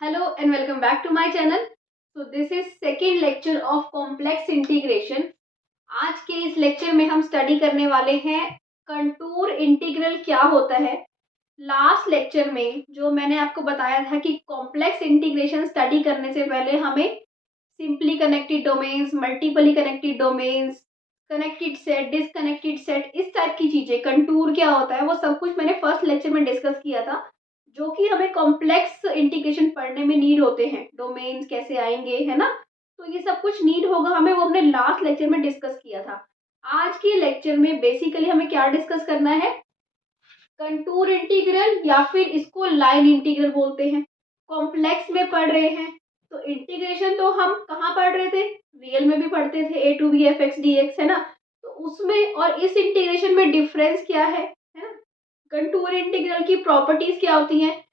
Hello and welcome back to my channel. So this is second lecture of complex integration. आज के इस lecture में हम study करने वाले हैं कंटूर इंटीग्रल क्या होता है। लास्ट लेक्चर में जो मैंने आपको बताया था कि कॉम्प्लेक्स इंटीग्रेशन स्टडी करने से पहले हमें simply connected domains, multiply connected domains, connected set, disconnected set, इस टाइप की चीजें, कंटूर क्या होता है, वो सब कुछ मैंने फर्स्ट लेक्चर में डिस्कस किया था, जो कि हमें कॉम्प्लेक्स इंटीग्रेशन पढ़ने में नीड होते हैं। डोमेन्स कैसे आएंगे, है ना, तो ये सब कुछ नीड होगा हमें, वो हमने लास्ट लेक्चर में डिस्कस किया था। आज के लेक्चर में बेसिकली हमें क्या डिस्कस करना है, कंटूर इंटीग्रल या फिर इसको लाइन इंटीग्रल बोलते हैं। कॉम्प्लेक्स में पढ़ रहे हैं तो इंटीग्रेशन तो हम कहाँ पढ़ रहे थे, रियल में भी पढ़ते थे, A to B F X D X, है ना, तो उसमें और इस इंटीग्रेशन में डिफरेंस क्या है ना, कंटूर इंटीग्रल की प्रॉपर्टीज क्या होती हैं।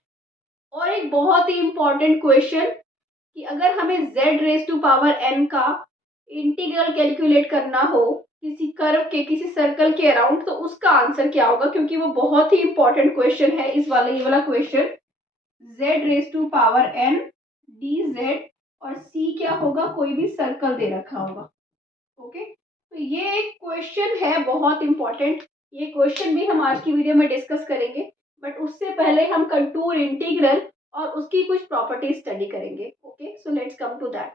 और एक बहुत ही इंपॉर्टेंट क्वेश्चन कि अगर हमें z raise to power n का इंटीग्रल कैलकुलेट करना हो किसी कर्व के, किसी सर्कल के अराउंड, तो उसका आंसर क्या होगा, क्योंकि वो बहुत ही इंपॉर्टेंट क्वेश्चन है इस वाले, ये वाला question. z raise to power n dz और c क्या होगा, कोई भी सर्कल दे रखा होगा। ओके, तो ये एक क्वेश्चन है बहुत इंपॉर्टेंट, ये क्वेश्चन भी हम आज की वीडियो में डिस्कस करेंगे, बट उससे पहले हम कंटूर इंटीग्रल और उसकी कुछ प्रॉपर्टीज स्टडी करेंगे। Okay, so let's come to that.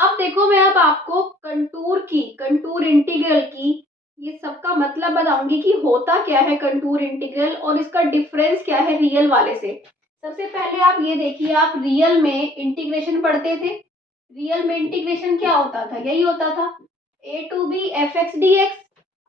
अब देखो, मैं अब आपको कंटूर इंटीग्रल की ये सबका मतलब बताऊंगी कि होता क्या है कंटूर इंटीग्रल और इसका डिफरेंस क्या है रियल वाले से। सबसे पहले आप ये देखिए, आप रियल में इंटीग्रेशन पढ़ते थे। रियल में इंटीग्रेशन क्या होता था, यही होता था, A to B F X D X.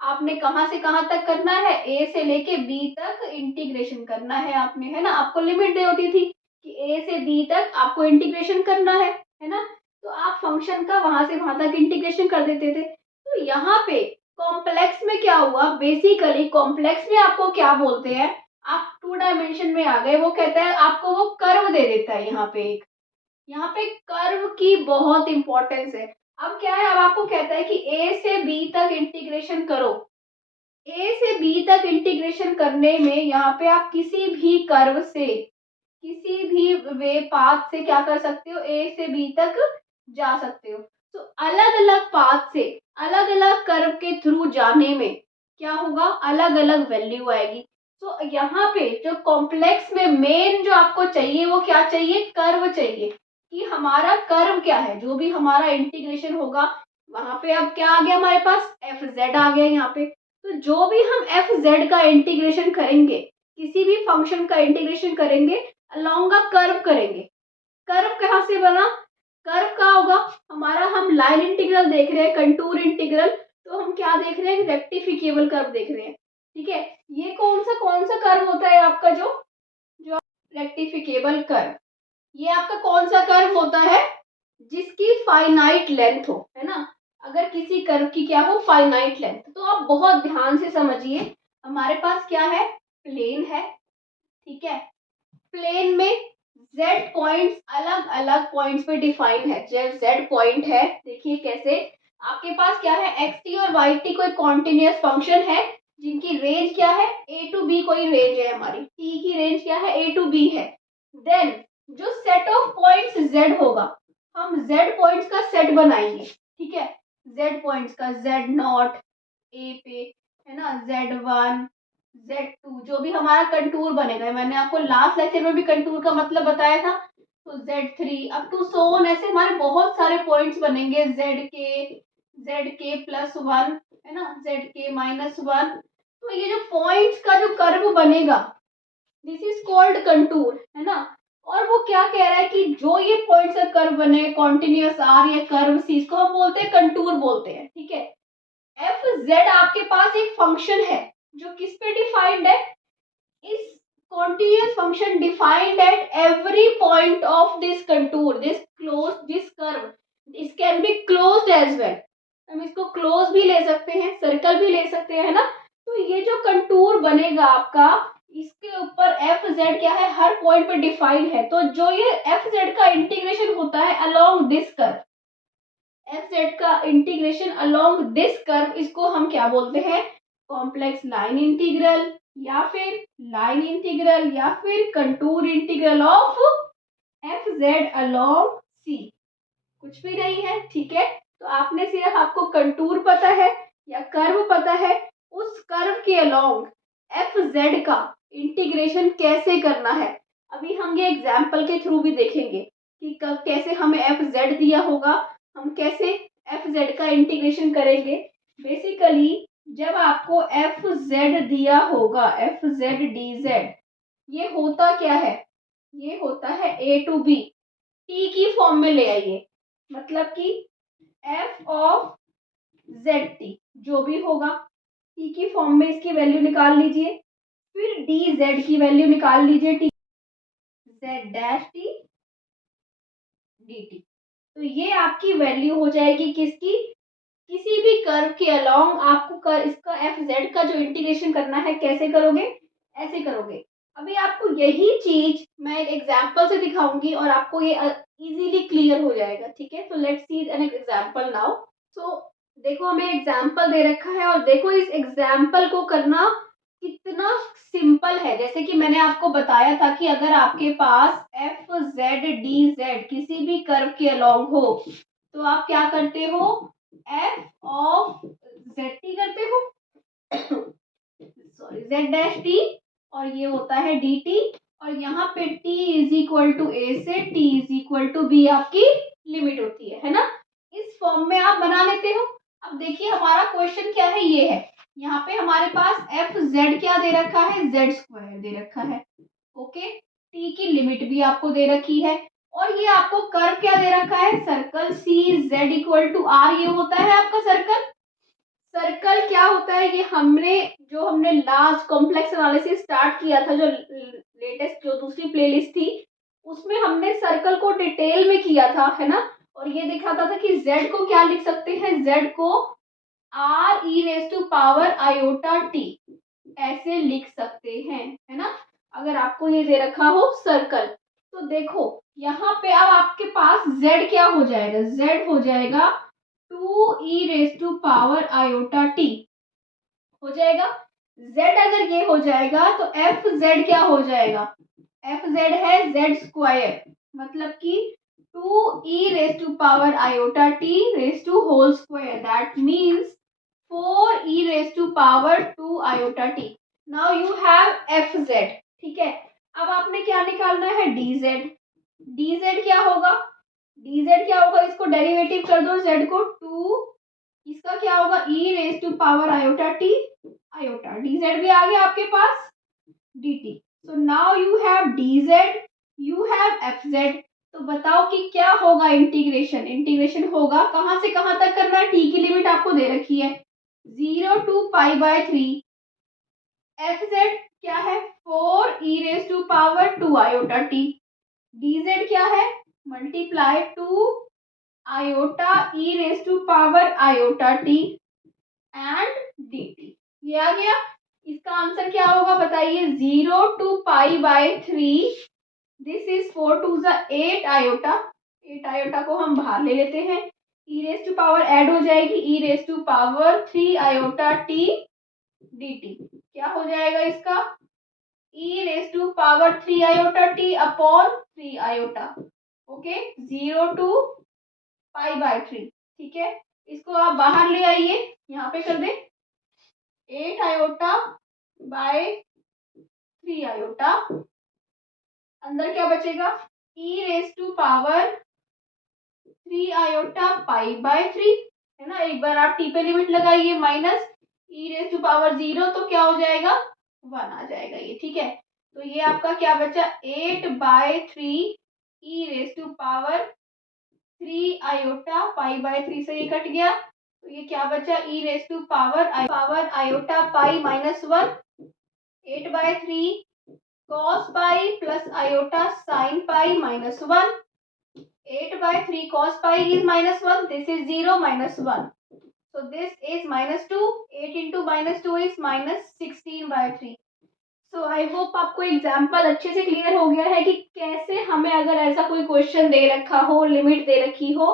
आपने कहाँ से कहाँ तक करना है, ए से लेके बी तक इंटीग्रेशन करना है आपने, है ना। आपको लिमिट दे होती थी कि ए से बी तक आपको इंटीग्रेशन करना है ना, तो आप फंक्शन का वहां से वहां तक इंटीग्रेशन कर देते थे। तो यहाँ पे कॉम्प्लेक्स में क्या हुआ, बेसिकली कॉम्प्लेक्स में आपको क्या बोलते हैं, आप टू डायमेंशन में आ गए, वो कहता है आपको वो कर्व दे देता है। यहाँ पे कर्व की बहुत इंपॉर्टेंस है। अब क्या है, अब आपको कहता है कि ए से बी तक इंटीग्रेशन करो। ए से बी तक इंटीग्रेशन करने में यहाँ पे आप किसी भी कर्व से, किसी भी वे पाथ से क्या कर सकते हो, ए से बी तक जा सकते हो। तो अलग अलग पाथ से, अलग अलग कर्व के थ्रू जाने में क्या होगा, अलग अलग वैल्यू आएगी। तो यहाँ पे जो कॉम्प्लेक्स में मेन जो आपको चाहिए वो क्या चाहिए, कर्व चाहिए, कि हमारा कर्व क्या है, जो भी हमारा इंटीग्रेशन होगा वहां पे अब क्या आ गया हमारे पास, एफ जेड आ गया यहाँ पे। तो जो भी हम एफ जेड का इंटीग्रेशन करेंगे, किसी भी फंक्शन का इंटीग्रेशन करेंगे, अलोंग अ कर्व करेंगे। कर्व कहाँ से बना, कर्व का होगा हमारा, हम लाइन इंटीग्रल देख रहे हैं, कंटूर इंटीग्रल, तो हम क्या देख रहे हैं, रेक्टिफिकेबल कर्व देख रहे हैं। ठीक है, ये कौन सा कर्व होता है आपका, जो जो रेक्टिफिकेबल कर्व, ये आपका कौन सा कर्व होता है, जिसकी फाइनाइट लेंथ हो, है ना। अगर किसी कर्व की क्या हो, फाइनाइट लेंथ, तो आप बहुत ध्यान से समझिए, हमारे पास क्या है, प्लेन है। ठीक है, प्लेन में z पॉइंट्स अलग अलग पॉइंट्स पे डिफाइन है। जब z पॉइंट है, देखिए कैसे, आपके पास क्या है, x t और y t कोई कॉन्टिन्यूअस फंक्शन है, जिनकी रेंज क्या है, a टू b कोई रेंज है, हमारी t की रेंज क्या है, a टू b है। देन जो सेट ऑफ पॉइंट्स z होगा, हम z पॉइंट्स का सेट बनाएंगे। ठीक है, z पॉइंट्स का, z नॉट ए पे, है ना, z1 z2, जो भी हमारा कंटूर बनेगा, मैंने आपको लास्ट लेक्चर में भी कंटूर का मतलब बताया था। तो z3 up to so on, ऐसे हमारे बहुत सारे पॉइंट्स बनेंगे, zk+1, है ना, zk-1। तो ये जो पॉइंट्स का जो कर्व बनेगा, दिस इज कॉल्ड कंटूर, है ना। और वो क्या कह रहा है कि जो ये पॉइंट्स का कर्व बने, कॉन्टिन्यूअस आर या कर्व सी, इसको हम बोलते हैं कंटूर बोलते हैं। ठीक है, एफ जेड आपके पास एक फंक्शन है जो किस पे डिफाइंड है, इस continuous function defined at every point of this contour, this curve, this can be closed as well। हम इसको क्लोज भी ले सकते हैं, सर्कल भी ले सकते हैं, है ना। तो ये जो कंटूर बनेगा आपका, इसके ऊपर एफ जेड क्या है, हर पॉइंट पे डिफाइंड है। तो जो ये एफ जेड का इंटीग्रेशन होता है along this curve, F Z का इंटीग्रेशन अलोंग दिस कर्व, इसको हम क्या बोलते हैं, कॉम्प्लेक्स लाइन इंटीग्रल या फिर लाइन इंटीग्रल या फिर contour integral of F Z along C, कुछ भी नहीं है। ठीक है, तो आपने सिर्फ, आपको कंटूर पता है या कर्व पता है, उस कर्व के अलोंग एफ जेड का इंटीग्रेशन कैसे करना है, अभी हम ये एग्जाम्पल के थ्रू भी देखेंगे कि कैसे हमें एफ जेड दिया होगा, हम कैसे एफ जेड का इंटीग्रेशन करेंगे। बेसिकली जब आपको एफ जेड दिया होगा, एफ जेड डी जेड, ये होता क्या है, ये होता है ए टू बी, टी की फॉर्म में ले आइए, मतलब कि एफ ऑफ जेड टी जो भी होगा, टी की फॉर्म में इसकी वैल्यू निकाल लीजिए, फिर डी जेड की वैल्यू निकाल लीजिए, T Z dash T D T. तो ये आपकी वैल्यू हो जाएगी किसकी, किसी भी कर्व के अलोंग आपको इसका एफ जेड का जो इंटीग्रेशन करना है, कैसे करोगे, ऐसे करोगे। अभी आपको यही चीज मैं एक एग्जांपल से दिखाऊंगी और आपको ये इजीली क्लियर हो जाएगा। ठीक है, तो let's see an example now. So देखो हमें एग्जांपल दे रखा है और देखो इस एग्जांपल को करना कितना सिंपल है। जैसे कि मैंने आपको बताया था कि अगर आपके पास एफ जेड डी जेड किसी भी कर्व के अलोंग हो तो आप क्या करते हो, एफ ऑफ जेड टी करते हो, सॉरी जेड डैश टी, और ये होता है डी टी, और यहाँ पे t is equal to A से t is equal to B आपकी लिमिट होती है ना, इस फॉर्म में आप बना लेते हो। अब देखिए हमारा क्वेश्चन क्या है, ये है, यहाँ पे हमारे पास एफ जेड क्या दे रखा है, जेड स्क्वायर दे रखा है, ओके, टी की लिमिट भी आपको दे रखी है, और ये आपको कर्व क्या दे रखा है, circle C Z equal to R, ये होता है आपका सर्कल। सर्कल क्या होता है, ये हमने लास्ट कॉम्प्लेक्स एनालिसिस स्टार्ट किया था, जो लेटेस्ट जो दूसरी प्लेलिस्ट थी, उसमें हमने सर्कल को डिटेल में किया था, है ना, और ये दिखाता था कि z को क्या लिख सकते हैं, z को r e raise to power iota t ऐसे लिख सकते हैं, है ना, अगर आपको ये दे रखा हो सर्कल। तो देखो यहाँ पे अब आपके पास z क्या हो जाएगा, z हो जाएगा 2e raise to power iota t हो जाएगा। z अगर ये हो जाएगा तो एफ जेड क्या हो जाएगा, एफ जेड है जेड स्क्वायर, मतलब कि 2e raise to power iota t raise to whole square, that means 4e raise to power 2 iota t। Now you have F Z, ठीक है, अब आपने क्या निकालना है, डी जेड, डी जेड क्या होगा, डी जेड क्या होगा, इसको डेरिवेटिव कर दो z को, 2, इसका क्या होगा, e raise to power iota t iota, D Z भी आ गया आपके पास, dt। So now you have dz, you have fz। तो बताओ कि क्या होगा इंटीग्रेशन, इंटीग्रेशन होगा कहां से कहां तक करना है, t की लिमिट आपको दे रखी है 0 टू पाई बाय 3, fz क्या है 4e raise to power 2 iota t, dz क्या है multiply 2 iota e raise to power iota t and dt। ये आ गया, इसका आंसर क्या होगा बताइए, 0 to pi by 3, this is 4 to ज़ 8 आयोटा, 8 आयोटा को हम बाहर ले लेते हैं, e raise to power add हो जाएगी, e raise to power 3 iota t dt, क्या हो जाएगा इसका, e raise to power 3 iota t upon 3 iota, okay, 0 to pi by 3, ठीक है, इसको आप बाहर ले आइए, यहाँ पे कर दे 8 आयोटा बाय 3 आयोटा, अंदर क्या बचेगा, e raise to power 3 iota pi by 3, है ना, एक बार आप t पे लिमिट लगाइए, minus e raise to power 0, तो क्या हो जाएगा 1 आ जाएगा ये, ठीक है, तो ये आपका क्या बचा 8 by 3 e raise to power 3 iota pi by 3 से ये कट गया, तो ये क्या बचा e raise to power iota pi minus 1, 8 by 3 cos pi plus iota sin pi minus 1, 8 by 3 cos pi is minus 1, this is 0 minus 1, so this is minus 2, 8 into minus 2 is minus 16 by 3। So I hope आपको example अच्छे से clear हो गया है कि कैसे हमें अगर ऐसा कोई क्वेश्चन दे रखा हो, लिमिट दे रखी हो,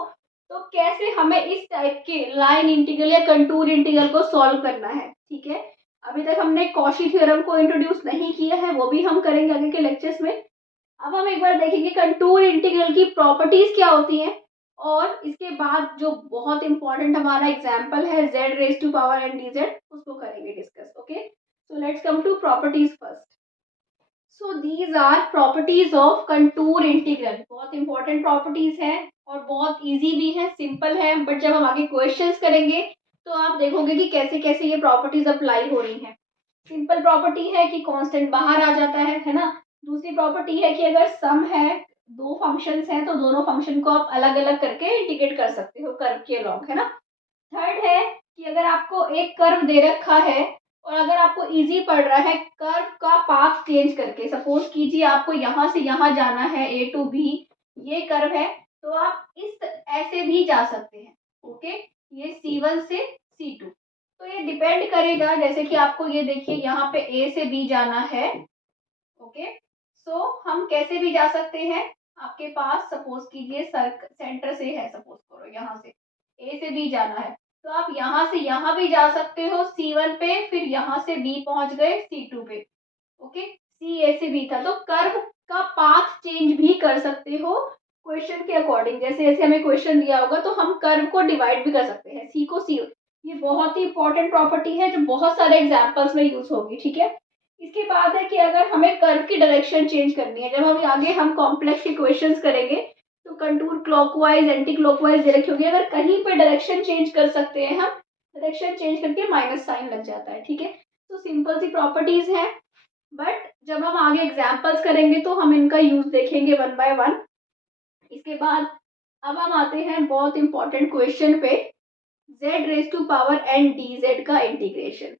तो कैसे हमें इस टाइप के लाइन इंटीग्रल या कंटूर इंटीग्रल को सॉल्व करना है, ठीक है। अभी तक हमने कॉशी थ्योरम को इंट्रोड्यूस नहीं किया है, वो भी हम करेंगे आगे के लेक्चर्स में। अब हम एक बार देखेंगे कंटूर इंटीग्रल की प्रॉपर्टीज क्या होती हैं, और इसके बाद जो बहुत इंपॉर्टेंट हमारा एग्जाम्पल है z raise to power n dz, उसको करेंगे discuss. Okay, so let's come to properties first. So these are properties of contour integral. बहुत इंपॉर्टेंट प्रॉपर्टीज हैं और बहुत इजी भी है, सिंपल है, बट जब हम आगे क्वेश्चंस करेंगे तो आप देखोगे कि कैसे कैसे ये प्रॉपर्टीज अप्लाई हो रही हैं। सिंपल प्रॉपर्टी है कि कांस्टेंट बाहर आ जाता है ना। दूसरी प्रॉपर्टी है कि अगर सम है, दो फंक्शंस हैं, तो दोनों फंक्शन को आप अलग अलग करके इंटीग्रेट कर सकते हो कर्व के अलॉन्ग, है ना। थर्ड है कि अगर आपको एक कर्व दे रखा है और अगर आपको इजी पड़ रहा है कर्व का पाथ चेंज करके, सपोज कीजिए आपको यहाँ से यहाँ जाना है A to B, ये कर्व है, तो आप इस ऐसे भी जा सकते हैं। ओके, ये C1 से C2, तो ये डिपेंड करेगा, जैसे कि आपको ये देखिए यहाँ पे A से B जाना है। ओके, सो हम कैसे भी जा सकते हैं। आपके पास सपोज कीजिए सेंटर से है, सपोज करो यहाँ से A से B जाना है, तो आप यहाँ से यहाँ भी जा सकते हो C1 पे, फिर यहाँ से B पहुंच गए C2 पे। ओके, C A से B था, तो कर्व का पाथ चेंज भी कर सकते हो क्वेश्चन के अकॉर्डिंग। जैसे जैसे हमें क्वेश्चन दिया होगा तो हम कर्व को डिवाइड भी कर सकते हैं, C को C। ये बहुत ही इंपॉर्टेंट प्रॉपर्टी है जो बहुत सारे एग्जाम्पल्स में यूज होगी, ठीक है। इसके बाद है कि अगर हमें कर्व की डायरेक्शन चेंज करनी है, जब हम आगे हम कॉम्प्लेक्स इक्वेशंस करेंगे तो कंटूर क्लॉकवाइज एंटी क्लॉकवाइज दे रखी होगी, अगर कहीं पे डायरेक्शन चेंज कर सकते हैं हम, डायरेक्शन चेंज करके माइनस साइन लग जाता है, ठीक है। तो सिंपल सी प्रॉपर्टीज हैं, बट जब हम आगे एग्जाम्पल्स करेंगे तो हम इनका यूज देखेंगे वन बाय वन। इसके बाद अब हम आते हैं बहुत इंपॉर्टेंट क्वेश्चन पे, z raise to power n dz का integration.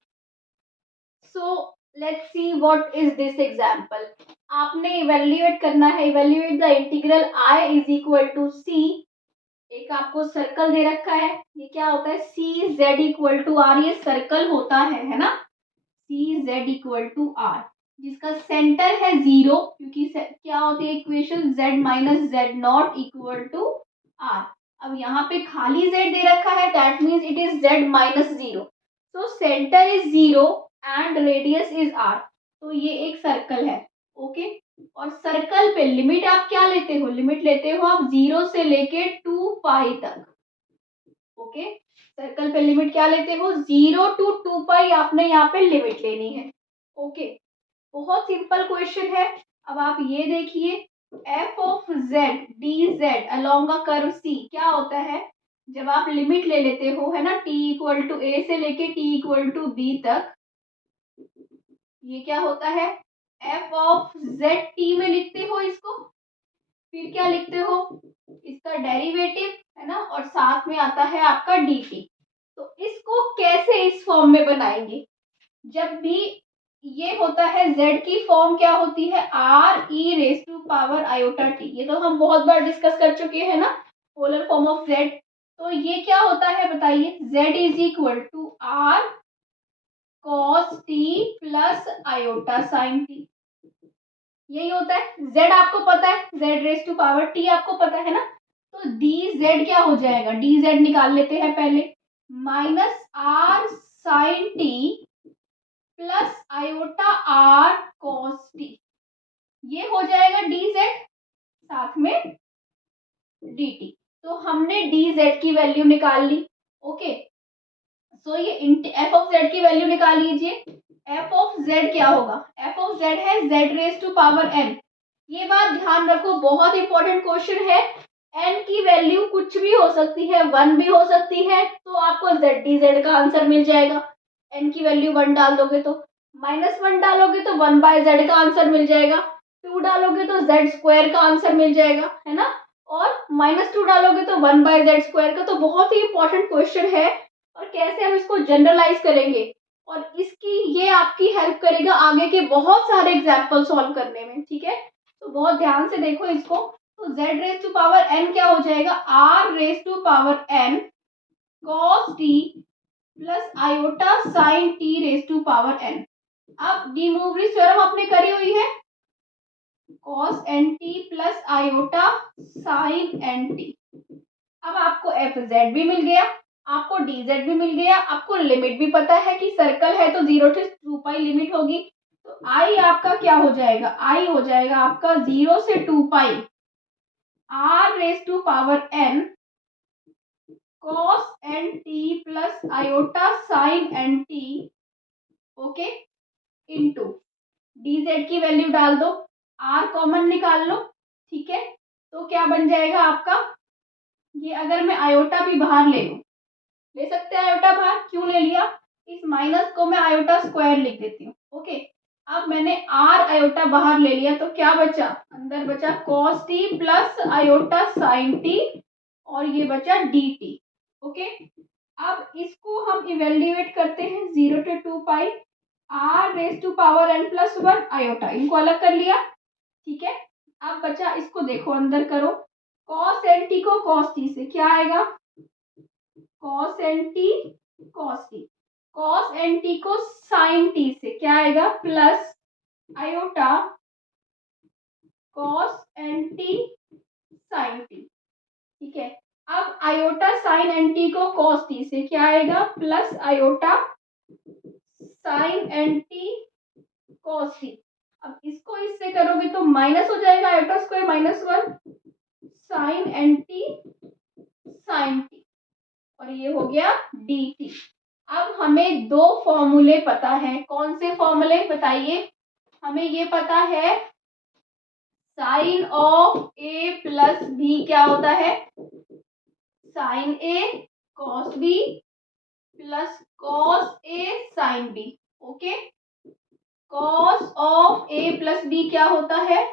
So let's see what is this example. आपने इवेल्युएट करना है, evaluate the integral I is equal to C। एक आपको सर्कल दे रखा है, ये क्या होता है, C Z equal to R, ये सर्कल होता है ना, C Z equal to R, जिसका सेंटर है 0, क्योंकि क्या होती है equation, z minus Z not equal to R. अब यहाँ पे खाली z दे रखा है, that means it is z minus 0, so centre is 0 and radius is R, तो ये एक सर्कल है। ओके, और सर्कल पे लिमिट आप क्या लेते हो, लिमिट लेते हो आप 0 से लेके 2 पाई तक। ओके, सर्कल पे लिमिट क्या लेते हो, 0 to 2 पाई आपने यहाँ पे लिमिट लेनी है। ओके, बहुत सिंपल क्वेश्चन है। अब आप ये देखिए, f of z dz along a curve c क्या होता है, जब आप लिमिट ले लेते हो, है ना, t इक्वल टू a से लेके t इक्वल टू b तक, ये क्या होता है, f ऑफ z t में लिखते हो इसको, फिर क्या लिखते हो, इसका डेरिवेटिव, है ना, और साथ में आता है आपका dt। तो इसको कैसे इस फॉर्म में बनाएंगे, जब भी ये होता है z की फॉर्म क्या होती है, r e raise to power iota t, ये तो हम बहुत बार डिस्कस कर चुके हैं ना, पोलर फॉर्म ऑफ z। तो ये क्या होता है बताइए, z is equal to r cos t plus iota sine t, यही होता है। z आपको पता है, z raise to power t आपको पता है ना, तो dz क्या हो जाएगा, dz निकाल लेते हैं पहले, minus r sine t plus iota R cos T, ये हो जाएगा dz, साथ में dt। तो हमने dz की वैल्यू निकाल ली। ओके, सो ये f ऑफ z की वैल्यू निकाल लीजिए। f ऑफ z क्या होगा, f ऑफ z है z raise to power n। ये बात ध्यान रखो, बहुत इंपॉर्टेंट क्वेश्चन है, n की वैल्यू कुछ भी हो सकती है, 1 भी हो सकती है, तो आपको z dz का आंसर मिल जाएगा। n की वैल्यू 1 डाल दोगे तो, -1 डालोगे तो 1 बाय जेड का आंसर मिल जाएगा, 2 डालोगे तो जेड स्क्वायर का आंसर मिल जाएगा, है ना, और -2 डालोगे तो 1 बाय जेड स्क्वायर का। तो बहुत ही इंपॉर्टेंट क्वेश्चन है, और कैसे हम इसको जनरलाइज करेंगे, और इसकी ये आपकी हेल्प करेगा आगे के बहुत सारे एग्जाम्पल सॉल्व करने में, ठीक है। तो बहुत ध्यान से देखो इसको, तो z raise to power n क्या हो जाएगा, r raise to power n cos t plus iota sine t raise to power n। अब डी मूवरीज थ्योरम आपने करी हुई है, cos nt plus iota sine nt, अब आपको एफ जेड भी मिल गया, आपको डी जेड भी मिल गया, आपको लिमिट भी पता है कि सर्कल है तो 0 से 2 पाई लिमिट होगी। तो आई आपका क्या हो जाएगा, आई हो जाएगा आपका 0 से 2 पाई R raise to power N cos N T plus iota sine N T, okay, into dz की वैल्यू डाल दो, r कॉमन निकाल लो, ठीक है। तो क्या बन जाएगा आपका, ये अगर मैं आयोटा भी बाहर ले लूं, ले सकते हैं आयोटा बाहर, क्यों ले लिया, इस माइनस को मैं आयोटा स्क्वायर लिख देती हूँ, ओके। अब मैंने r आयोटा बाहर ले लिया तो क्या बचा, अंदर बचा cos t plus iota sine t और ये बचा dt, ओके। अब इसको हम इवेल्युएट करते हैं 0 to 2 pi R raise to power N plus 1 iota, इनको अलग कर लिया, ठीक है। अब बचा, इसको देखो अंदर करो, cos एन टी को cos टी से क्या आएगा, cos N T cos T, cos N T को sin टी से क्या आएगा, plus iota cos N T sin T, ठीक है। अब आयोटा sin एन टी को cos टी से क्या आएगा, plus iota sin N T cos T. अब इसको इससे करोगे तो माइनस हो जाएगा, iota square -1 sin N T sin टी और ये हो गया डी टी। अब हमें दो फॉर्मूले पता है, कौन से फॉर्मूले बताइए, हमें ये पता है sine of A plus B क्या होता है, sine A cos B plus cos A sine B, okay. Cos of A plus B क्या होता है,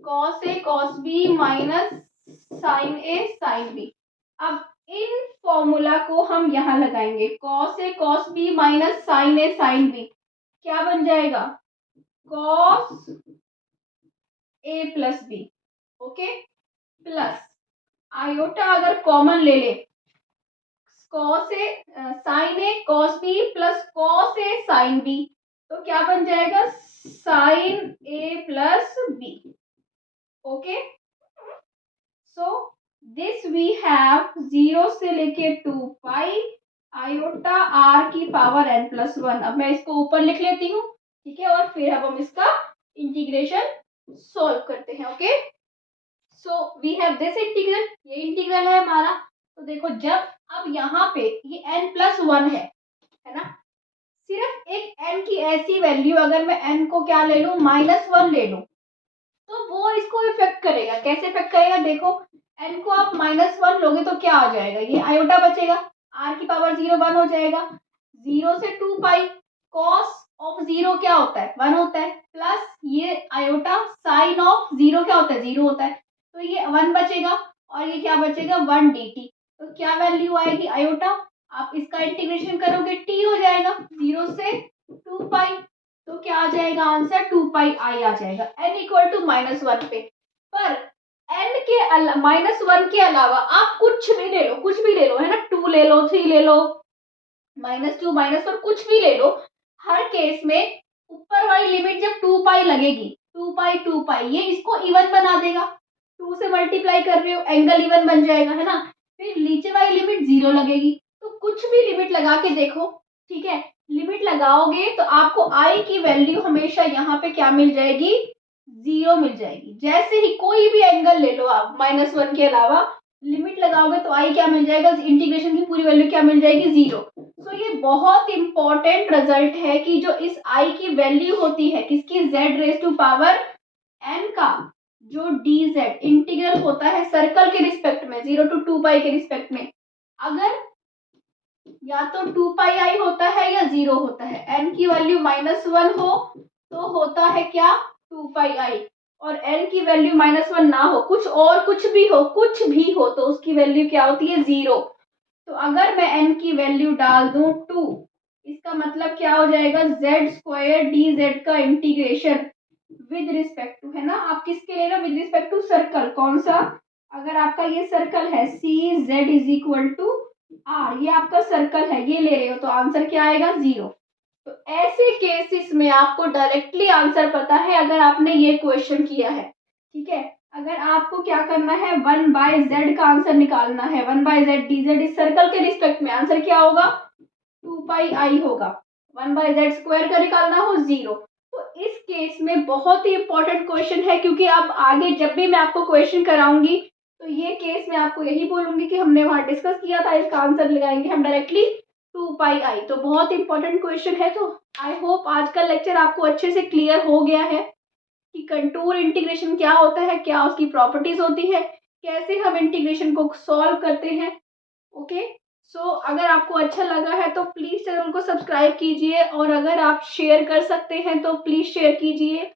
cos A cos B minus sine A sine B. अब इन फॉर्मूला को हम यहाँ लगाएंगे, cos A cos B minus sine A sine B क्या बन जाएगा, cos A plus B, okay, plus iota अगर कॉमन ले ले, cos A sine A cos B plus cos A sine B तो क्या बन जाएगा, sine A plus B, okay. So this we have 0 से लेके 2 पाई आयोटा आर की पावर n प्लस 1। अब मैं इसको ऊपर लिख लेती हूँ, ठीक है, और फिर अब हम इसका इंटीग्रेशन सॉल्व करते हैं, okay. So we have this integral, ये इंटीग्रल है हमारा। तो देखो जब अब यहाँ पे ये n प्लस 1 है ना, सिर्फ एक n की ऐसी वैल्यू अगर मैं n को क्या ले लूं, -1 ले लूं, तो वो इसको इफेक्ट करेगा, कैसे इफेक्ट करेगा, देखो n को आप -1 लोगे तो क्या आ जाएगा, ये आयोटा बचेगा, r की पावर 0 1 हो जाएगा, 0 से 2 पाई cos ऑफ 0 क्या होता है, 1 होता है, प्लस ये आयोटा साइन ऑफ 0 क्या होता है, 0 होता है, तो ये 1 बचेगा और ये क्या बचेगा, 1 dt। तो क्या वैल्यू आएगी आयोटा, आप इसका इंटीग्रेशन करोगे t हो जाएगा 0 से 2 पाई, तो क्या आ जाएगा आंसर, 2 पाई आई आ जाएगा, n इक्वल टू -1 पे। पर n के -1 के अलावा आप कुछ भी ले लो, कुछ भी ले लो, है ना, 2 ले लो, 3 ले लो, -2 -1 कुछ भी ले लो, हर केस में ऊपर वाली लिमिट जब 2 पाई लगेगी, 2 पाई ये इसको इवन बना देगा, 2 से मल्टीप्लाई कर रहे हो एंगल इवन बन जाएगा, है ना। फिर नीचे वाली लिमिट 0 लगेगी, तो कुछ भी लिमिट लगा के देखो, ठीक है, लिमिट लगाओगे तो आपको आई की वैल्यू हमेशा यहाँ पे क्या मिल जाएगी, 0 मिल जाएगी। जैसे ही कोई भी एंगल ले लो आप -1 के अलावा, लिमिट लगाओगे तो आई क्या मिल जाएगा, इंटीग्रेशन की पूरी वैल्यू क्या मिल जाएगी, 0। तो ये बहुत इंपॉर्टेंट रिजल्ट है कि जो इस आई की वैल्यू होती है किसकी, z raise to power n का जो dz इंटीग्रल होता है सर्कल के रिस्पेक्ट में 0 to 2 पाई के रिस्पेक्ट में, अगर या तो 2 पाई आई होता है या 0 होता है, n की वैल्यू -1 हो तो होता है क्या, 2 पाई आई, और n की वैल्यू -1 ना हो, कुछ और कुछ भी हो, कुछ भी हो तो उसकी वैल्यू क्या होती है, 0। तो अगर मैं n की वैल्यू डाल दूं 2, इसका मतलब क्या हो जाएगा, z स्क्वायर dz का इंटीग्रेशन विद रिस्पेक्ट टू, है ना, आप किसके ले रहे हो, विद रिस्पेक्ट टू सर्कल, कौन सा, अगर आपका ये सर्कल है C Z is equal to R, ये आपका सर्कल है, ये ले रहे हो तो आंसर क्या आएगा, 0। तो ऐसे केसेस में आपको डायरेक्टली आंसर पता है अगर आपने ये क्वेश्चन किया है, ठीक है। अगर आपको क्या करना है, 1/z का आंसर निकालना है, 1/z, dz इस सर्कल के रिस्पेक्ट में आंसर क्या होगा, 2πi होगा। 1/z² का निकालना हो 0। तो इस केस में बहुत ही इंपॉर्टेंट क्वेश्चन है, क्योंकि अब आगे जब भी मैं आपको क्वेश्चन कराऊंगी तो ये केस मैं आपको यही बोलूंगी कि हमने वहां डिस्कस किया था, इसका आंसर लगाएंगे हम डायरेक्टली 2πi। तो बहुत इंपॉर्टेंट क्वेश्चन है। तो आई होप आज का लेक्चर आपको अच्छे से क्लियर हो गया है कि कंटूर इंटीग्रेशन क्या होता है, क्या उसकी प्रॉपर्टीज होती है, कैसे हम इंटीग्रेशन को सॉल्व करते हैं। ओके, सो अगर आपको अच्छा लगा है तो प्लीज चैनल को सब्सक्राइब कीजिए, और अगर आप शेयर कर सकते हैं तो प्लीज शेयर कीजिए।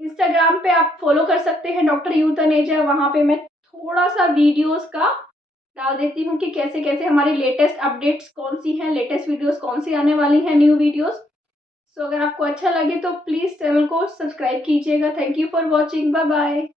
इंस्टाग्राम पे आप फॉलो कर सकते हैं डॉक्टर यू तनेजा, वहां पे मैं थोड़ा सा वीडियोस का डाल देती हूँ कि कैसे कैसे हमारी लेटेस्ट अपडेट्स कौन सी हैं, लेटेस्ट वीडियोस कौन सी आने वाली हैं, न्यू वीडियोस। सो अगर आपको अच्छा लगे तो प्लीज चैनल को सब्सक्राइब कीजिएगा। Thank you for watching, bye bye.